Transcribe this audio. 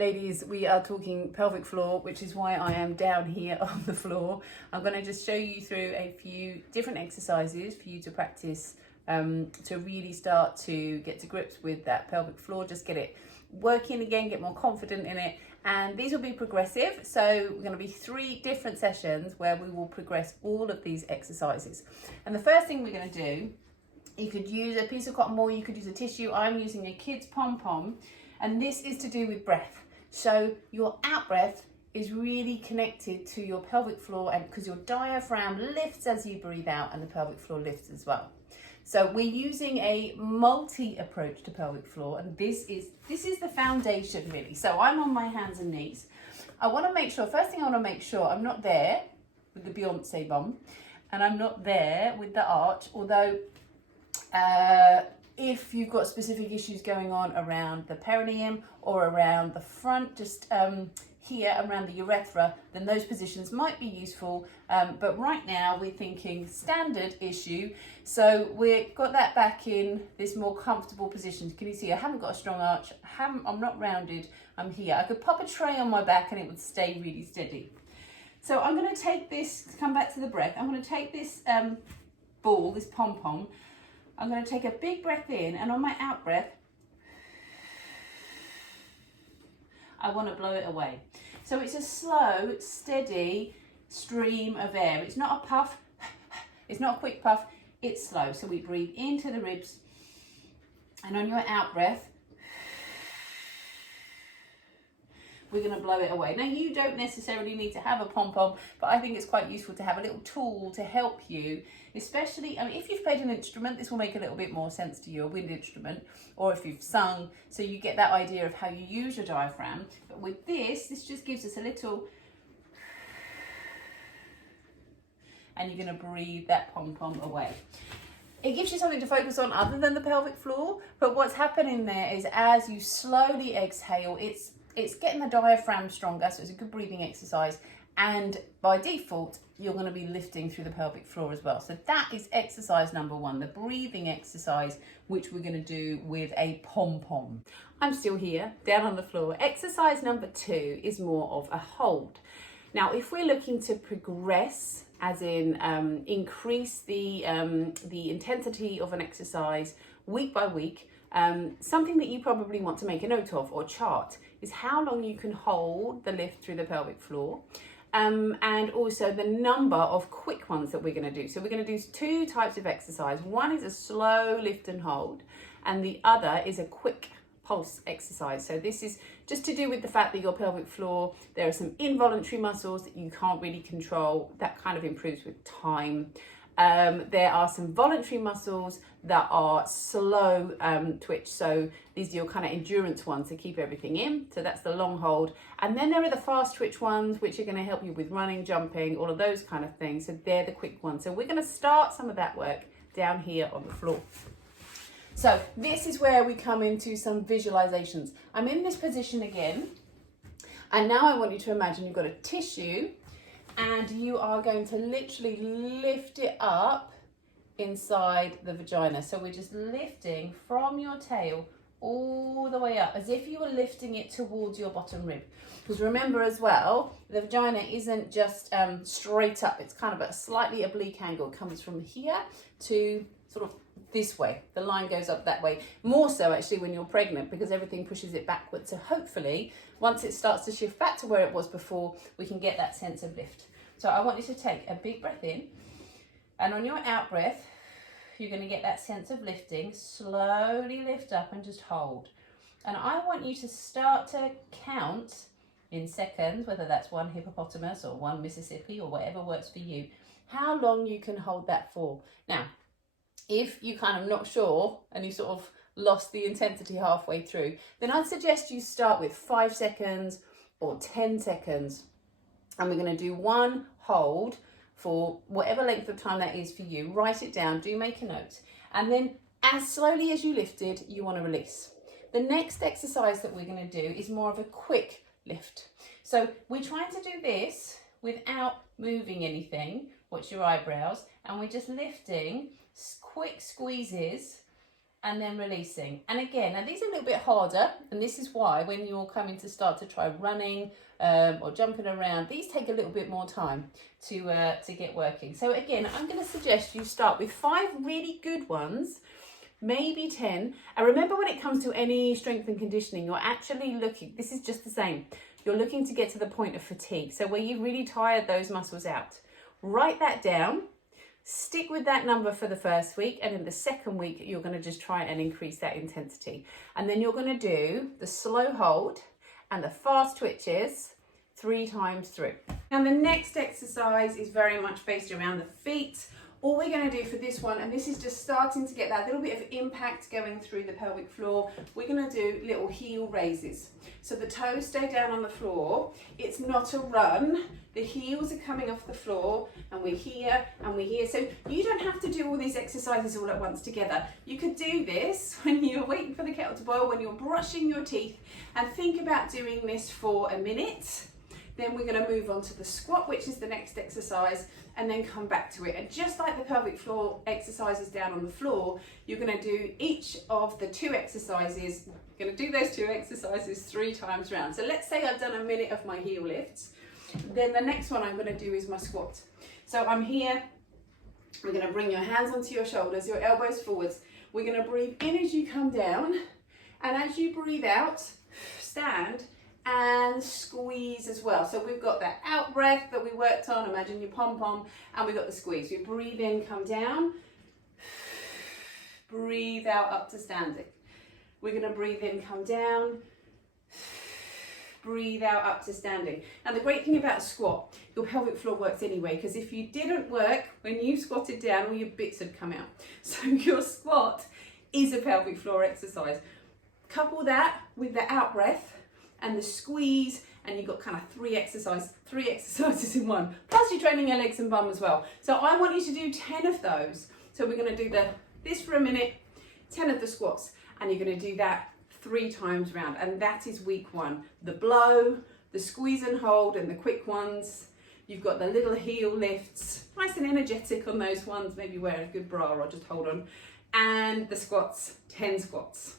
Ladies, we are talking pelvic floor, which is why I am down here on the floor. I'm going to just show you through a few different exercises for you to practice to really start to get to grips with that pelvic floor, just get it working again, get more confident in it. And these will be progressive, so we're going to be 3 different sessions where we will progress all of these exercises. And the first thing we're going to do, you could use a piece of cotton wool, you could use a tissue. I'm using a kid's pom-pom, and this is to do with breath. So your out breath is really connected to your pelvic floor, and because your diaphragm lifts as you breathe out and the pelvic floor lifts as well. So we're using a multi approach to pelvic floor, and this is the foundation really. So I'm on my hands and knees. I want to make sure, first thing I want to make sure I'm not there with the Beyonce bum, and I'm not there with the arch, although if you've got specific issues going on around the perineum or around the front, just here around the urethra, then those positions might be useful. But right now we're thinking standard issue. So we've got that back in this more comfortable position. Can you see I haven't got a strong arch, I'm not rounded, I'm here. I could pop a tray on my back and it would stay really steady. So I'm going to take this, come back to the breath, I'm going to take this ball, this pom-pom, I'm going to take a big breath in, and on my out breath, I want to blow it away. So it's a slow, steady stream of air. It's not a puff, it's not a quick puff, it's slow. So we breathe into the ribs, and on your out breath, we're going to blow it away. Now, you don't necessarily need to have a pom-pom, but I think it's quite useful to have a little tool to help you, especially, I mean, if you've played an instrument, this will make a little bit more sense to you, a wind instrument, or if you've sung, so you get that idea of how you use your diaphragm. But with this just gives us a little, and you're going to breathe that pom-pom away. It gives you something to focus on other than the pelvic floor, but what's happening there is as you slowly exhale, it's getting the diaphragm stronger, so it's a good breathing exercise, and by default you're going to be lifting through the pelvic floor as well. So that is exercise number 1, the breathing exercise, which we're going to do with a pom-pom. I'm still here down on the floor. Exercise number 2 is more of a hold. Now if we're looking to progress, as in increase the intensity of an exercise week by week, something that you probably want to make a note of or chart is how long you can hold the lift through the pelvic floor, and also the number of quick ones that we're going to do. So we're going to do 2 types of exercise. One is a slow lift and hold, and the other is a quick pulse exercise. So this is just to do with the fact that your pelvic floor, there are some involuntary muscles that you can't really control. That kind of improves with time. There are some voluntary muscles that are slow twitch, so these are your kind of endurance ones to keep everything in, so that's the long hold. And then there are the fast twitch ones, which are going to help you with running, jumping, all of those kind of things, so they're the quick ones. So we're going to start some of that work down here on the floor. So this is where we come into some visualizations. I'm in this position again, and now I want you to imagine you've got a tissue, and you are going to literally lift it up inside the vagina. So we're just lifting from your tail all the way up, as if you were lifting it towards your bottom rib. Because remember as well, the vagina isn't just straight up, it's kind of a slightly oblique angle. It comes from here to sort of this way. The line goes up that way. More so actually when you're pregnant, because everything pushes it backwards. So hopefully once it starts to shift back to where it was before, we can get that sense of lift. So I want you to take a big breath in, and on your out breath, you're going to get that sense of lifting. Slowly lift up and just hold. And I want you to start to count in seconds, whether that's 1 hippopotamus or 1 Mississippi or whatever works for you, how long you can hold that for. Now, if you're kind of not sure and you sort of lost the intensity halfway through, then I'd suggest you start with 5 seconds or 10 seconds. And we're going to do 1 hold for whatever length of time that is for you. Write it down, do make a note. And then as slowly as you lifted, you want to release. The next exercise that we're going to do is more of a quick lift. So we're trying to do this without moving anything. Watch your eyebrows. And we're just lifting quick squeezes and then releasing. And again, now these are a little bit harder, and this is why when you're coming to start to try running or jumping around, these take a little bit more time to get working. So again, I'm going to suggest you start with 5 really good ones, maybe 10. And remember, when it comes to any strength and conditioning, you're actually looking, this is just the same, you're looking to get to the point of fatigue. So where you've really tired those muscles out, write that down. Stick with that number for the first week, and in the second week you're going to just try and increase that intensity, and then you're going to do the slow hold and the fast twitches 3 times through. Now the next exercise is very much based around the feet. All we're going to do for this one, and this is just starting to get that little bit of impact going through the pelvic floor, we're going to do little heel raises. So the toes stay down on the floor. It's not a run. The heels are coming off the floor, and we're here and we're here. So you don't have to do all these exercises all at once together. You could do this when you're waiting for the kettle to boil, when you're brushing your teeth, and think about doing this for a minute. Then we're going to move on to the squat, which is the next exercise, and then come back to it. And just like the pelvic floor exercises down on the floor, you're going to do each of the 2 exercises. You're going to do those 2 exercises 3 times round. So let's say I've done a minute of my heel lifts. Then the next one I'm going to do is my squat. So I'm here. We're going to bring your hands onto your shoulders, your elbows forwards. We're going to breathe in as you come down, and as you breathe out, stand and squeeze as well. So we've got that out breath that we worked on, imagine your pom-pom, and we've got the squeeze. We breathe in, come down, breathe out up to standing. We're going to breathe in, come down, breathe out up to standing. Now the great thing about a squat, your pelvic floor works anyway, because if you didn't work, when you squatted down, all your bits would come out. So your squat is a pelvic floor exercise. Couple that with the out breath and the squeeze, and you've got kind of 3 exercises in one. Plus you're training your legs and bum as well. So I want you to do 10 of those. So we're going to do this for a minute, 10 of the squats, and you're going to do that 3 times round, and that is week 1. The blow, the squeeze and hold, and the quick ones. You've got the little heel lifts, nice and energetic on those ones, maybe wear a good bra or just hold on, and the squats, 10 squats.